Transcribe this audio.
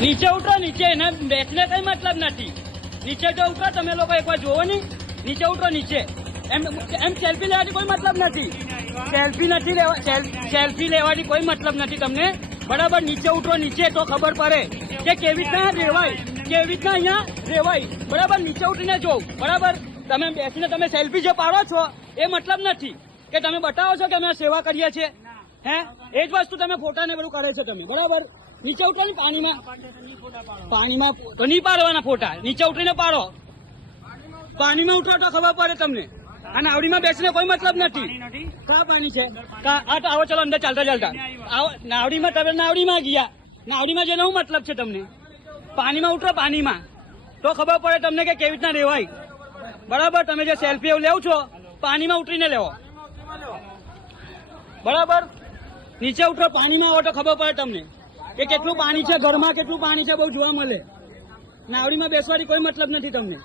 નીચે ઉતરો, નીચે એને બેસને કઈ મતલબ નથી. નીચે જો ઉતરો, તમે લોકો એકવાર જોવો નહીં. નીચે ઉતરો, નીચે. એમ સેલ્ફી લેવાની કોઈ મતલબ નથી. સેલ્ફી લેવાની કોઈ મતલબ નથી તમને. બરાબર, નીચે ઉતરો, નીચે તો ખબર પડે કે કેવી રીતના રેવાય, કેવી રીતના અહીંયા રેવાય. બરાબર, નીચે ઉતરીને જોવ. બરાબર, તમે બેસીને તમે સેલ્ફી જે પાડો છો એ મતલબ નથી કે તમે બતાવો છો કે અમે સેવા કરીએ છીએ. હે, એ જ વસ્તુ તમે ફોટા ને બધું કરે છે તમે. બરાબર, નીચે ઉતરો ને પાણીમાં તો નહીં પાડવાના ફોટા. નીચે ઉતરીને પાડો. પાણીમાં ઉતરો તો ખબર પડે તમને. આ નાવડીમાં બેસીને કોઈ મતલબ નથી. ક્યાં પાણી છે? આ તો આવો, ચલો અંદર ચાલતા ચાલતા આવો. નાવડીમાં તમે નાવડીમાં ગયા. નાવડીમાં જેનો શું મતલબ છે તમને? પાણીમાં ઉતરો, પાણીમાં તો ખબર પડે તમને કે કેવી રીતના રહેવાય. બરાબર, તમે જે સેલ્ફી એવું લેવ છો પાણીમાં ઉતરીને લેવો. બરાબર, નીચે ઉતરો, પાણીમાં આવો તો ખબર પડે તમને કે કેટલું પાણી છે. ઘરમાં કેટલું પાણી છે બહુ જોવા મળે. નાવડીમાં બેસવાની કોઈ મતલબ નથી તમને.